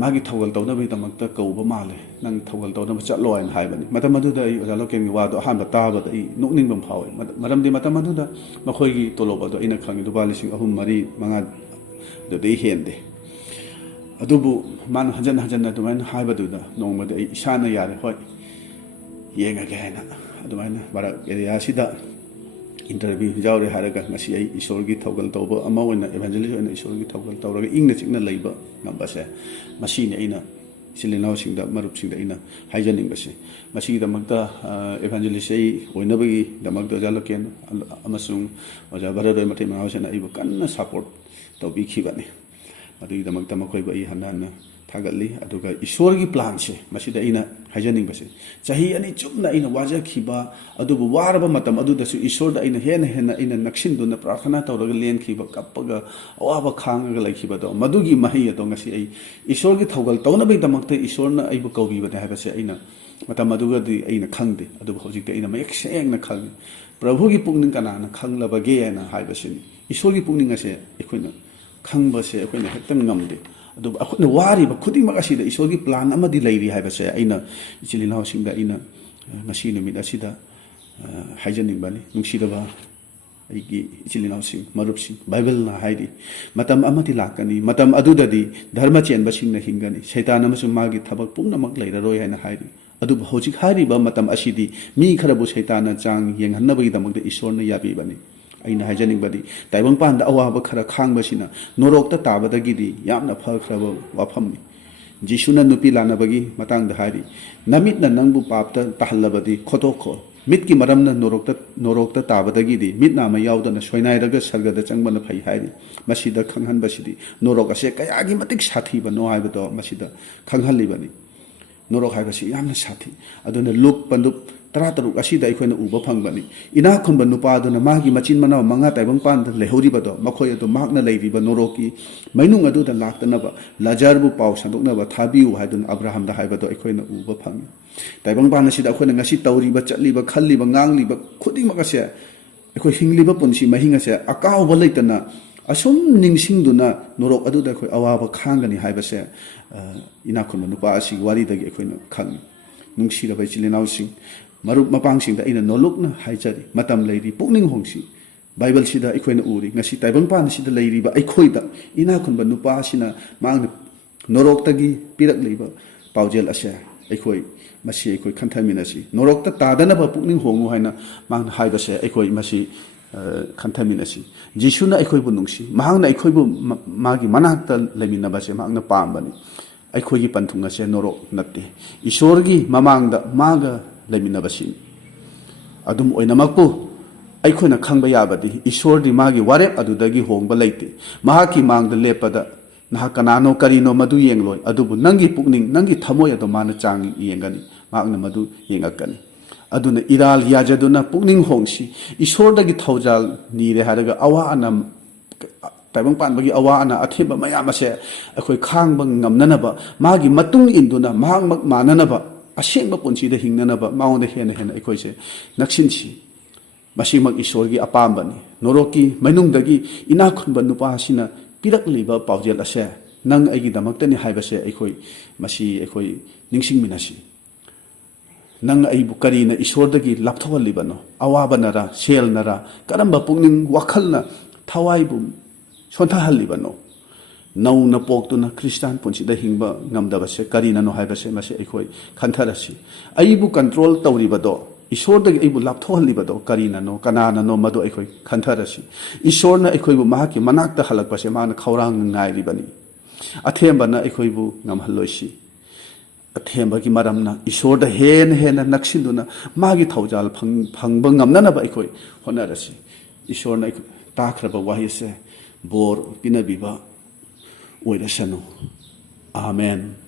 ꯃꯥꯒꯤ ꯊꯧꯒꯜ ꯇꯧꯅꯕꯒꯤꯗꯃꯛꯇ ꯀꯧꯕ ꯃꯥꯜꯂꯦ ꯅꯪ ꯊꯧꯒꯜ ꯇꯧꯅꯕ ꯆꯠꯂꯣ ꯍꯥꯏꯅ ꯍꯥꯏꯕꯅꯤ ꯃꯇꯝ ꯑꯗꯨꯗ ꯑꯩ ꯑꯣꯖꯥ ꯂꯣꯀꯦꯟꯒꯤ ꯋꯥꯗꯣ ꯑꯍꯥꯟꯕ ꯇꯥꯕꯗ ꯑꯩ ꯅꯣꯛꯅꯤꯡꯕ ꯐꯥꯎꯋꯦ ꯃꯔꯝꯗꯤ ꯃꯇꯝ ꯑꯗꯨꯗ ꯃꯈꯣꯏꯒꯤ ꯇꯣꯂꯣꯞ ꯑꯗꯣ ꯑꯩꯅ ꯈꯪꯉꯤ ꯂꯨꯄꯥ 3,000, 4,000, 5,000 ꯑꯗꯨꯗꯩ ꯍꯦꯟꯗꯦ ꯑꯗꯨꯕꯨ ꯃꯥꯅ ꯍꯟꯖꯟ ꯍꯟꯖꯟꯅ ꯑꯗꯨꯃꯥꯏꯅ ꯍꯥꯏꯕꯗꯨꯗ ꯅꯣꯡꯃꯗ ꯑꯩ ꯏꯁꯥꯅ ꯌꯥꯔꯦ ꯍꯣꯏ ꯌꯦꯡꯉꯒꯦ ꯍꯥꯏꯅ ꯑꯗꯨꯃꯥꯏꯅ ꯃꯔꯛ ꯑꯦꯔꯤꯌꯥꯁꯤꯗ interview जाऊरे हारगा ngasi ai ishorgi thogal tawba ama oina evangelist oina ishorgi thogal tawraga ingna chikna leiba ngambase masine aina silinau singda marup singda aina haijaning base masi damakta evangelist ai oina bagi damakta jaloken amasung oja baradoi mathai mahasena aibu kanna support tawbi khibani adu damakta makoi bai hanana थागली अदुगा ईश्वरगी plan से मसिदा इना हाइजनिंग बसे चाही अनि चुमना इना वाजा खिबा अदुबु वारबा मतम अदुदसु ईश्वरदा इना हेना हेना इना नक्सिनदुना प्रार्थना तौरगा लेन खिबा कप्पगा अवाबा खांगगा लैखिबा दो मदुगी महि अदो ngasi ai ईश्वरगी थौगल तौनबे दमक्ते ईश्वरना आइबु कौबिबा दा हाबसे इना मतम अदुगादि इना खंगदे अदुबु हौजिकते इना मयक सेंगना खंग प्रभुगी पुक्निंग कनाना खंगलबगे ना हाइबसिनि ईश्वरगी पुक्निंग असे एखोइना खंगबसे एखोइना हेक्तन ngамदे अदु अखुना वारी खुदिंग मगासिदा ईश्वरगी प्लान अमदि लैरि हाइबसे अइना इचिलिनाव सिंगदा इना ngasi numit asida हाइजनिंग बानी नुंसिदबा अइगी इचिलिनाव सिंग मरुप सिंग बाइबल ना हाइदि मतम अमदि लाकनी मतम अदुददि धर्म चेनबा सिंगना हिंगनी शैतान अमसु मागी थबक पुंगनमक लैररोय हाइना हाइदि अदु हौजिक हारिबा मतम असिदि मी खरबु शैतान चांग येंगहन्नबगी दमकदे ईश्वरना याबिबानी अइना हाइजनिंग बादि ताइबंग पान दा अवाबा खरा खांगबसिना नोरोक्ता ताबदगिदि यामना फखरबा वाफमनि जिसुना नुपि लानबगी मतंग दा हारि नमितना नंगबु पापता तहल्लबदि खोतोखो मितकी मरमना नोरोक्ता ताबदगिदि मितना मा यावदना सोइनाइरगा सरगदा चंगबना फै हारि मसिदा खंगहनबसिदि नोरोक असे कयागी मतिक साथीबनो हाइबदो मसिदा खंगहलिबनि नोरोक हाइबसि यामना साथी अदुना लुक पंदुप 13 असिदा अखोइना उबा फंगबनि इना खंबा नुपादुना मागी मचिन मना मंगा ताइबंग पान लेहौरिबदो मखोय अदो मागना लैरिबा नोरोकी मैनुंग अदुदा लाक्तनबा लाजारबु पाउ संदोकनबा थाबिउ हाइदुना अब्राहम दा हाइबदो अखोइना उबा फंगि ताइबंग पान असिदा अखोइना ngasi तौरिबा चटलिबा खल्लिबा ngangliba खुदिंग मगसे अखोइ हिंगलिबा पुनसि महिंगसे अकाउबा लैतना असुम निंगसिंगदुना नोरोक अदुदा अखोइ अवाबा खांगनि हाइबसे इना खंबा नुपा असि वारिदगी अखोइना खंगि नुंसिरबा इचिलिनाउसिंग मरुप मपांगसिंग दा इना नोलुकना हाइजरि मतम लैरि पुक्निंग होंगसि बाइबल सिदा अखोइना उरि ngasi ताइबंग पान सिदा लैरिबा अखोइदा इना खंबा नुपा सिना मांगना नोरोक्तगी पिरक लैबा पाउजेल असे अखोइ मसि अखोइ खंथमिनसि नोरोक्ता तादनबा पुक्निंग होंगु हाइना मांगना हाइबसे अखोइ मसि खंथमिनसि जिसुना अखोइबु नुंगसि मांगना अखोइबु मागी मनाक्ता लैमिनबसे मांगना पामबनि अखोइगी पंथुंगसे नोरोक नत्ते ईश्वरगी ममांगदा मागा लैमिनबसि अदुम ओइनमकपु अखोइना खंगबा याबदि ईश्वरदि मागी वारेप अदुदगी होंगबा लैते महाकी मांगदा लेपदा नहा कनानो करिनो मदु येंगलोय अदुबु नंगी पुक्निंग नंगी थमोय अदो माना चांग येंगनी मागना मदु येंगकनी अदुना इराल याजदुना पुक्निंग होंगसि ईश्वरदगी थौजाल नीरे हारगा अवा अना ताइबंग पानबगी अवा अना अथेबा मयामसे अखोइ खांगबा ngamnanaba मागी मतुंग इंदुना मांगमक माननबा असेंबा पुंसीदा हिंगननबा माउंदा हेना हेना अखोइसे नक्सिनसि मसिमक ईश्वरगी अपामबनि नोरोकी मैनुंगदगी इना खुनबा नुपासिना पिरकलिबा पाउजेल असे नंग अइगी दमक्तनि हाइबसे अखोइ मसि अखोइ निंसिंगमिनसि नंग अइबु करिना ईश्वरदगी लापथोहलिबनो अवाबनरा सेलनरा करंबा पुक्निंग वखलना थवाइबु सोंथाहलिबनो नौना पोक्तुना Christian पुंसीदा हिंबा ngamdabase karinano haibase mase ekhoi khantharasi aibu control tawribado ishordagi aibu lapthohalibado karinano kananano madu ekhoi khantharasi ishorna ekhoi bu mahaki manakta halakpase mana khaurang ngairibani athembana ekhoi bu ngamhalloisi athemba ki maramna ishorda hen naksiluna magi thaujal phangba ngamnanaba ekhoi honarasi ishorna takraba wahise bor pinabiba oirasanu amen.